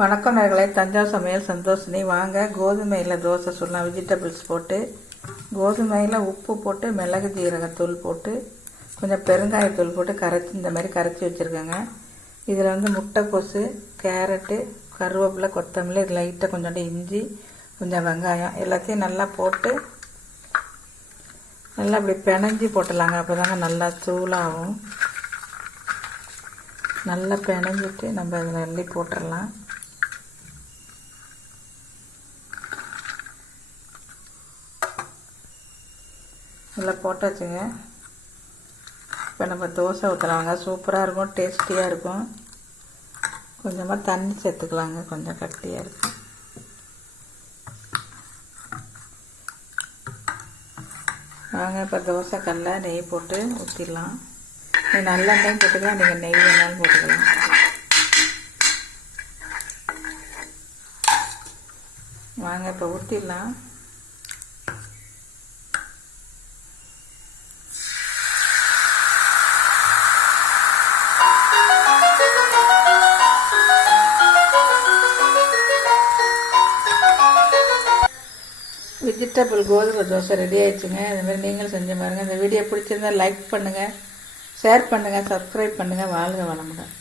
வணக்கம் நேயர்களே, தஞ்சாவூர் சமையல் சந்தோஷினி. வாங்க கோதுமையில் தோசை சொல்லலாம். வெஜிடபிள்ஸ் போட்டு கோதுமையில் உப்பு போட்டு மிளகு ஜீரகத்தூள் போட்டு கொஞ்சம் பெருங்காயத்தூள் போட்டு கரைச்சி இந்த மாதிரி கரைச்சி வச்சுருக்கேங்க. இதில் வந்து முட்டைக்கோசு, கேரட்டு, கருவேப்பிலை, கொத்தமல்லி, லைட்டாக கொஞ்சோண்டு இஞ்சி, கொஞ்சம் வெங்காயம் எல்லாத்தையும் நல்லா போட்டு நல்லா அப்படி பிணைஞ்சி போட்டுடலாங்க. அப்போ தாங்க நல்லா தூளாகும். நல்லா பிணைஞ்சிட்டு நம்ம இதில் அள்ளி போட்டுடலாம். நல்லா போட்டாச்சுங்க. இப்போ நம்ம தோசை ஊற்றலாங்க. சூப்பராக இருக்கும், டேஸ்டியாக இருக்கும். கொஞ்சமாக தண்ணி சேர்த்துக்கலாங்க, கொஞ்சம் கட்டியாக இருக்கும். வாங்க இப்போ தோசை கல்ல நெய் போட்டு ஊற்றிடலாம். நல்லெண்ணெய் போட்டுக்கலாம், நீங்கள் நெய் வேணாலும் போட்டுக்கலாம். வாங்க இப்போ ஊற்றிடலாம். வெஜிடபிள் கோதுமை தோசை ரெடி ஆயிடுச்சுங்க. இதுமாதிரி நீங்களும் செஞ்சு பாருங்கள். இந்த வீடியோ பிடிச்சிருந்தா லைக் பண்ணுங்கள், ஷேர் பண்ணுங்கள், சப்ஸ்கிரைப் பண்ணுங்கள். வாழ்க வளமுடன்.